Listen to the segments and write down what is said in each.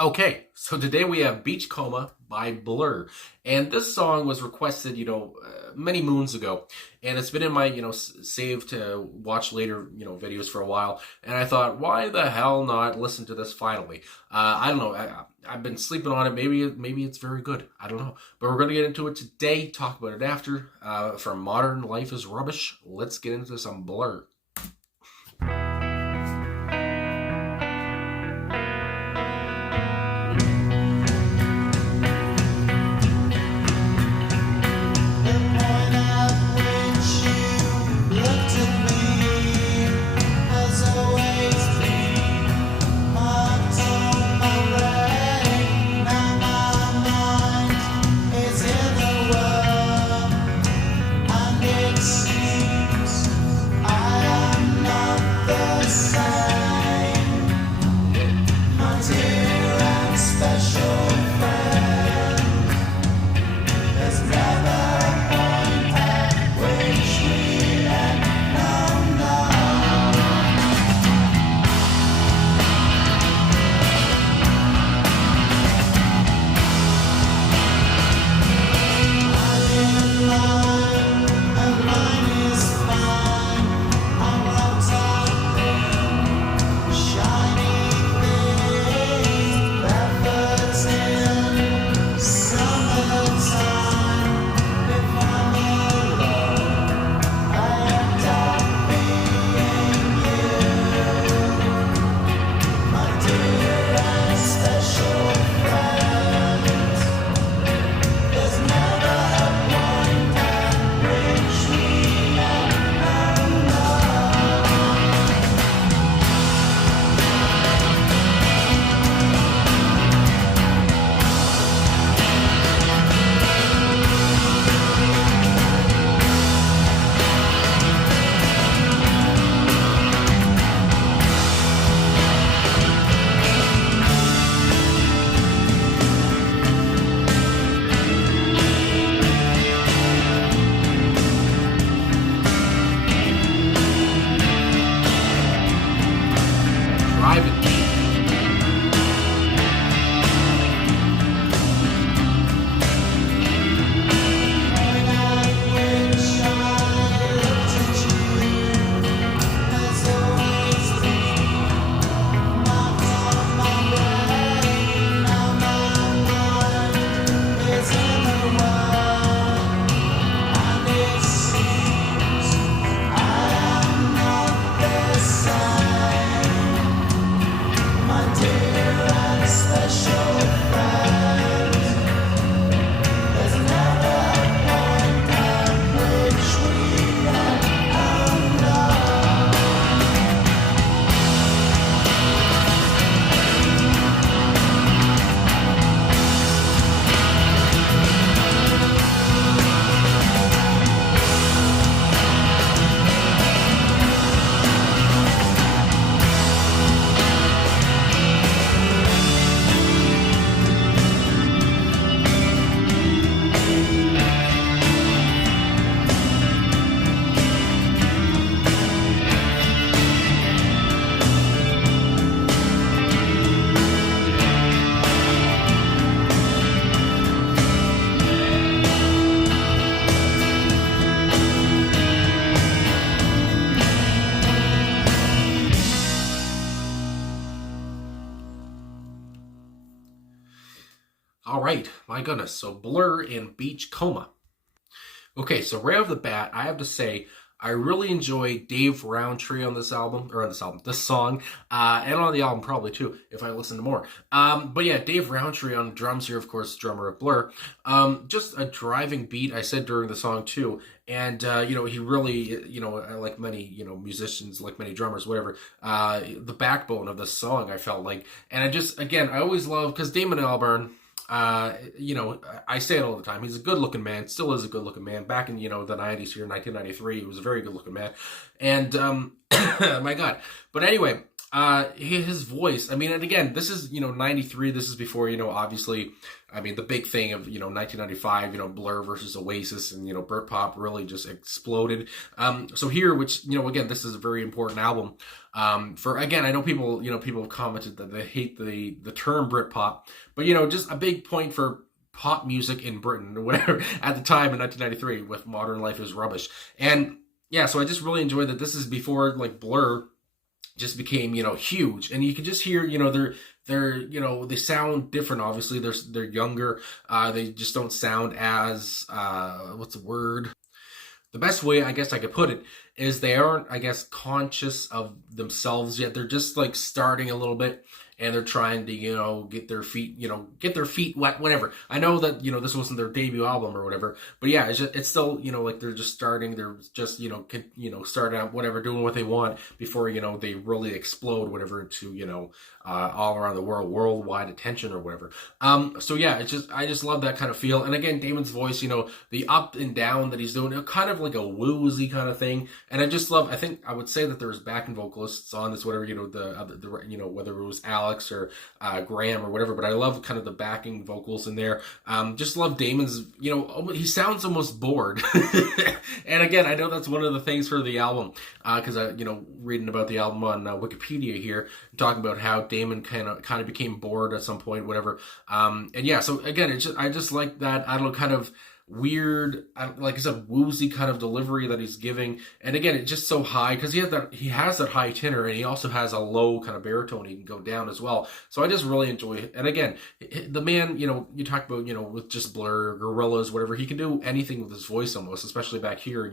Okay, so today we have Beachcoma by Blur. And this song was requested, many moons ago. And it's been in my, save to watch later, videos for a while. And I thought, why the hell not listen to this finally? I don't know. I've been sleeping on it. Maybe it's very good. I don't know. But we're going to get into it today, talk about it after. From Modern Life is Rubbish, let's get into some Blur. All right, my goodness. So Blur and Beachcoma. Okay, so right off the bat, I have to say I really enjoy Dave Roundtree on this album, or on this song, and on the album probably too, if I listen to more. But yeah, Dave Roundtree on drums here, of course, drummer of Blur. Just a driving beat, I said during the song too, and he really, like many, musicians, like many drummers, whatever, the backbone of the song, I felt like, and I always love because Damon Albarn. I say it all the time. He's a good-looking man. Still is a good-looking man. Back in the '90s here, 1993, he was a very good-looking man. And my God. But anyway, His voice, I mean, and again, this is, 93, this is before, obviously, I mean, the big thing of, 1995, Blur versus Oasis, and, Britpop really just exploded. So here, which, again, this is a very important album, for, again, I know people, people have commented that they hate the term Britpop, but, just a big point for pop music in Britain, or whatever, at the time in 1993, with Modern Life is Rubbish. And, yeah, so I just really enjoyed that this is before, like, Blur just became, huge. And you can just hear, they're, they sound different, obviously. They're younger. They just don't sound as, what's the word? The best way, I guess I could put it, is they aren't, I guess, conscious of themselves yet. They're just, like, starting a little bit, and they're trying to, get their feet wet, whatever. I know that, this wasn't their debut album or whatever, but yeah, it's still, like, they're just starting, they're just, starting out, whatever, doing what they want before, they really explode, whatever, into, all around the world, worldwide attention or whatever. So yeah, I just love that kind of feel. And again, Damon's voice, the up and down that he's doing, kind of like a woozy kind of thing. And I just love, I think I would say that there's backing vocalists on this, whatever, whether it was Alex or Graham or whatever, but I love kind of the backing vocals in there. Just love Damon's, he sounds almost bored. And again, I know that's one of the things for the album, because I, reading about the album on Wikipedia here, talking about how Damon kind of became bored at some point, whatever. And yeah, so again, I just like that, I don't know, kind of weird, like I said, woozy kind of delivery that he's giving. And again, it's just so high, because he has that high tenor, and he also has a low kind of baritone he can go down as well. So I just really enjoy it. And again, the man, you talk about, with just Blur, Gorillaz, whatever, he can do anything with his voice almost, especially back here,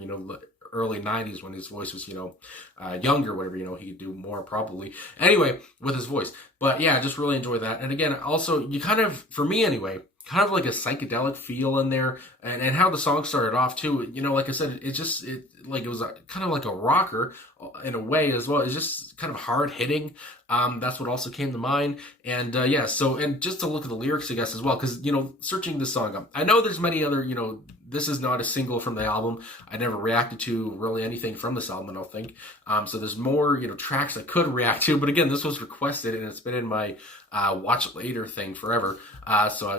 early 90s when his voice was, younger, whatever, he could do more probably. Anyway, with his voice. But yeah, I just really enjoy that. And again, also, you kind of, for me anyway, kind of like a psychedelic feel in there, and how the song started off too. Like I said, it was kind of like a rocker in a way as well. It's just kind of hard hitting. That's what also came to mind. And yeah, so, and just to look at the lyrics, I guess, as well, because searching this song up, I know there's many other, this is not a single from the album. I never reacted to really anything from this album, I don't think. So there's more, tracks I could react to, but again, this was requested, and it's been in my watch later thing forever. So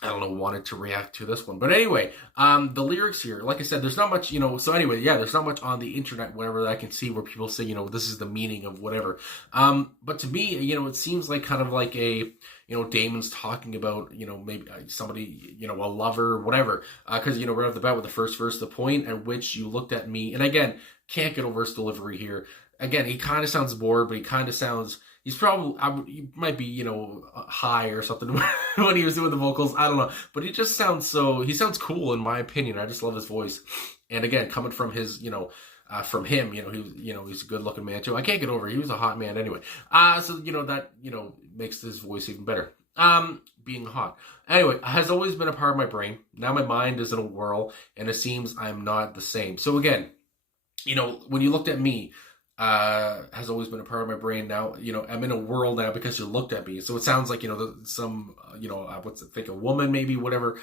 I don't know, wanted to react to this one. But anyway, the lyrics here, like I said, there's not much, so anyway, yeah, there's not much on the internet, whatever, that I can see where people say, this is the meaning of whatever. But to me, it seems like kind of like a, Damon's talking about, maybe somebody, a lover, whatever. Because, right off the bat with the first verse, the point at which you looked at me, and again, can't get over his delivery here. Again, he kind of sounds bored, but he kind of sounds, he's probably, he might be, high or something when he was doing the vocals. I don't know. But he just sounds he sounds cool in my opinion. I just love his voice. And again, coming from his, from him, he's a good looking man too. I can't get over it. He was a hot man anyway. So, that, makes his voice even better. Being hot. Anyway, has always been a part of my brain. Now my mind is in a whirl, and it seems I'm not the same. So again, when you looked at me, has always been a part of my brain. Now, I'm in a whirl now because you looked at me. So it sounds like, some, a woman maybe, whatever,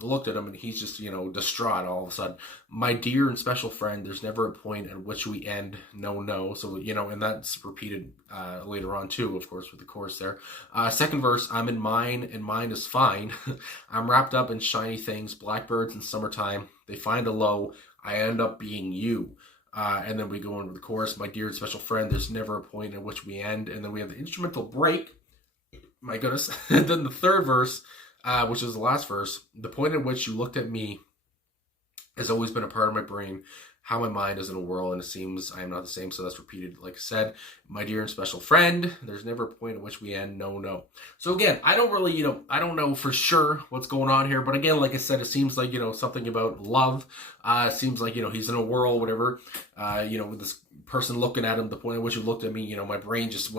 looked at him, and he's just, distraught all of a sudden. My dear and special friend, there's never a point at which we end, no. So, and that's repeated, later on too, of course, with the chorus there. Second verse, I'm in mine and mine is fine. I'm wrapped up in shiny things, blackbirds in summertime. They find a low. I end up being you. And then we go into the chorus, my dear and special friend, there's never a point at which we end. And then we have the instrumental break. My goodness. And then the third verse, which is the last verse, the point at which you looked at me has always been a part of my brain. How my mind is in a whirl, and it seems I am not the same. So that's repeated, like I said. My dear and special friend, there's never a point at which we end, no. So again, I don't really, I don't know for sure what's going on here. But again, like I said, it seems like, something about love. It seems like, he's in a whirl, whatever. With this person looking at him, the point at which you looked at me, my brain is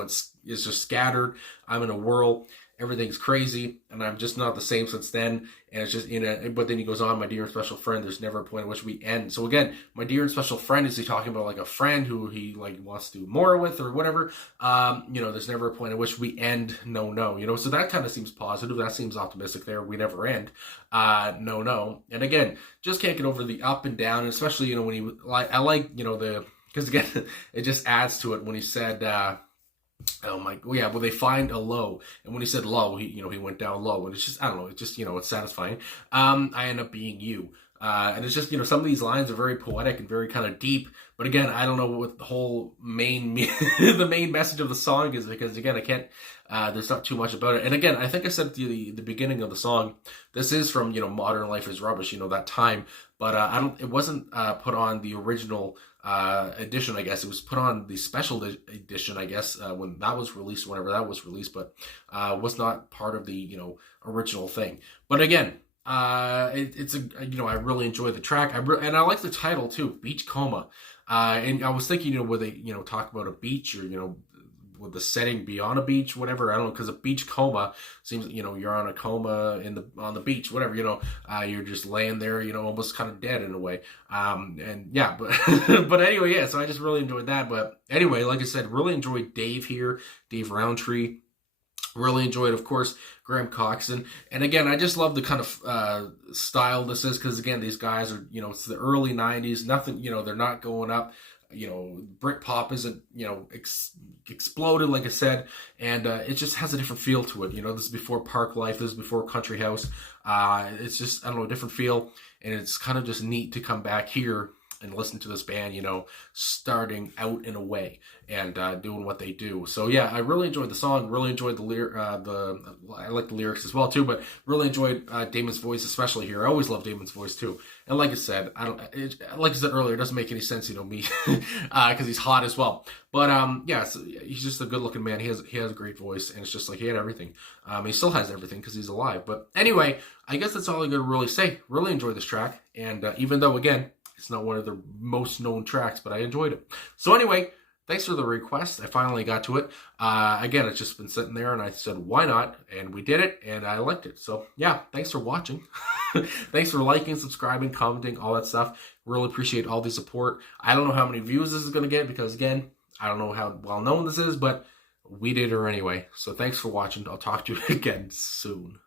just scattered. I'm in a whirl. Everything's crazy, and I'm just not the same since then. And it's just but then he goes on, my dear and special friend, there's never a point at which we end. So again, my dear and special friend, is he talking about like a friend who he like wants to do more with or whatever? There's never a point at which we end, no. So that kind of seems positive. That seems optimistic there. We never end, no. And again, just can't get over the up and down, and especially, when I like, the because again, it just adds to it when he said, oh my, well, yeah, well, they find a low, and when he said low, he went down low, and it's just, I don't know, it's just, it's satisfying. I end up being you. And it's just, some of these lines are very poetic and very kind of deep. But again, I don't know what the whole main, the main message of the song is, because again, I can't, there's not too much about it. And again, I think I said at the beginning of the song, this is from, Modern Life is Rubbish, that time. But it wasn't put on the original edition, I guess. It was put on the special edition, I guess, when that was released, whenever that was released, but was not part of the, original thing. But again, it's a, I really enjoy the track. And I like the title too, Beachcoma. And I was thinking, would they, talk about a beach, or, with the setting be on a beach, whatever. I don't know, because a beach coma seems, you're on a coma on the beach, whatever, you're just laying there, almost kind of dead in a way. And yeah, but but anyway, yeah, so I just really enjoyed that. But anyway, like I said, really enjoyed Dave here, Dave Roundtree. Really enjoyed, of course, Graham Coxon. And again, I just love the kind of style this is, because again, these guys are, it's the early 90s, nothing, they're not going up. Britpop isn't, exploded, like I said, and it just has a different feel to it. This is before Park Life, this is before Country House. It's just, I don't know, a different feel, and it's kind of just neat to come back here and listen to this band, starting out in a way and doing what they do. So yeah, I really enjoyed the song. Really enjoyed I like the lyrics as well too, but really enjoyed Damon's voice, especially here. I always love Damon's voice too. And like I said, like I said earlier, it doesn't make any sense, me, because he's hot as well. But yeah, so he's just a good-looking man. He has a great voice, and it's just like he had everything. He still has everything because he's alive. But anyway, I guess that's all I gotta really say. Really enjoyed this track, and even though again, it's not one of the most known tracks, but I enjoyed it. So anyway, thanks for the request. I finally got to it. Again, it's just been sitting there, and I said, why not? And we did it, and I liked it. So yeah, thanks for watching. Thanks for liking, subscribing, commenting, all that stuff. Really appreciate all the support. I don't know how many views this is going to get, because again, I don't know how well known this is, but we did her anyway. So thanks for watching. I'll talk to you again soon.